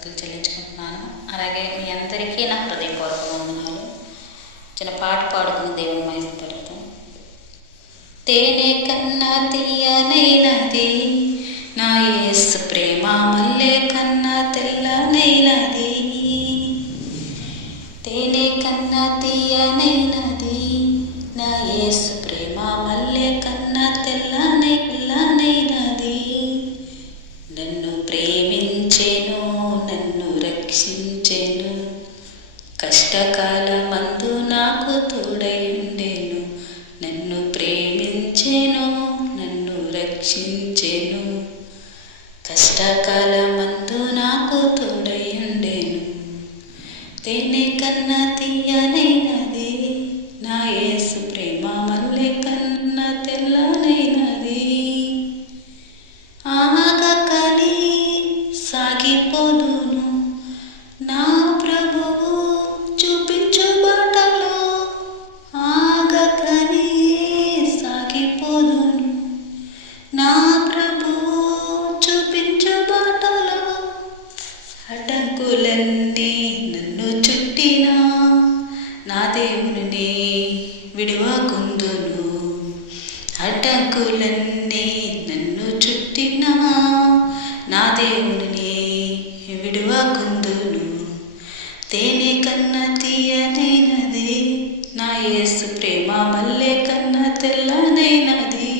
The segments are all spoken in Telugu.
స్తుతులు చెల్లించుకుంటున్నాను. అలాగే మీ అందరికీ నా హృదయపూర్వక వందనాలు. చిన్న పాట పాడుకుని దేవుని మహిమపడతాం. తేనె కన్నా తీయనైనది నా యేసు ప్రేమ, మల్లె కన్నా తెల్లనైనది. తేనె కన్నా తీయనైనది నా యేసు ప్రేమ, మల్లె కన్నా తెల్లనైనది. నన్ను ప్రేమించెను, నన్ను రక్షించెను, కష్టకాలమందు నాకు తోడయుండెను. నన్ను ప్రేమించెను, నన్ను రక్షించెను, కష్టకాలమందు నాకు తోడయుండెను. తేనె కన్నా తీయనైనది నా యేసు ప్రేమ, మల్లె కన్నా తెల్లనైనది. ఆగకని సాగిపోదును నా ప్రభువు చూపించు బాటలో. ఆగకని సాగిపోదును నా ప్రభువు చూపించు బాటలో. అడ్డంకులన్నీ నన్ను చుట్టినా నా దేవుని విడువకుందును. అడ్డంకులన్నీ నన్ను చుట్టినా నా దేవుని విడువకుందును. తేనె కన్నా తీయనైనది నా యేసు ప్రేమ, మల్లె కన్నా తెల్లనైనది.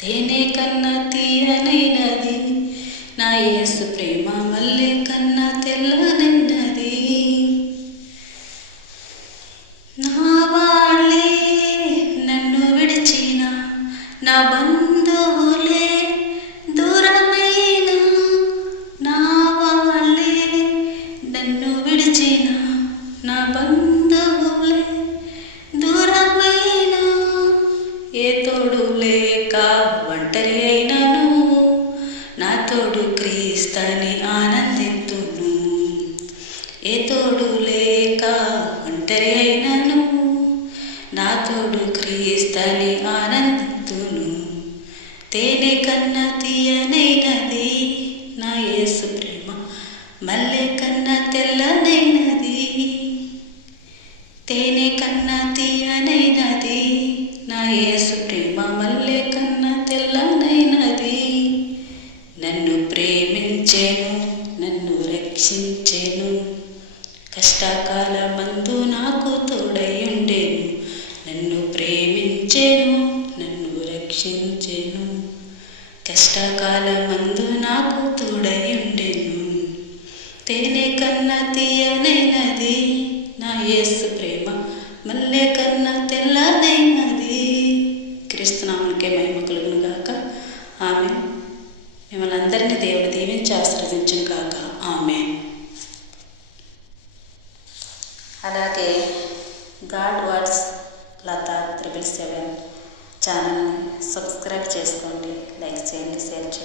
తేనె కన్నా తీయనైనది నా యేసు ప్రేమ, మల్లె కన్నా తెల్లనైనది. నా వాళ్ళే నన్ను విడిచిన, నా బంధువులే దూరమైన, నా వాళ్ళే నన్ను విడిచిన, నా బంధువులే దూరమైన, ఏ తోడు లేక ఒంటరి అయినను నా తోడు క్రీస్తని ఆనందిద్దును. ఏ తోడు లేక ఒంటరి అయినను నా తోడు క్రీస్తని ఆనందిద్దును. తేనె కన్నా తీయనైనది నా యేసు ప్రేమ, మల్లె కన్నా తెల్లనైనది. తేనె కన్నా తీయనైనది నా యేసు ప్రేమ, మల్లె కన్నా తెల్లనైనది. నన్ను ప్రేమించెను, నన్ను రక్షించెను, కష్టకాలమందు నాకు తోడయుండెను. నన్ను ప్రేమించెను, నన్ను రక్షించెను, కష్టకాలమందు నాకు తోడయుండెను. తేనె కన్నా తీయనైనది నా యేసు ప్రేమ, మల్లె కన్నా తెల్లనైనది. క్రీస్తునామమునకే మహిమ కలుగును గాక. ఆమేన్. మిమ్మల్ని అందరినీ దేవుడు దీవించి ఆశీర్వదించును గాక. ఆమేన్. అలాగే గాడ్ వర్డ్స్ లతా 777 ఛానల్ని సబ్స్క్రైబ్ చేసుకోండి, లైక్ చేయండి, షేర్ చేయండి.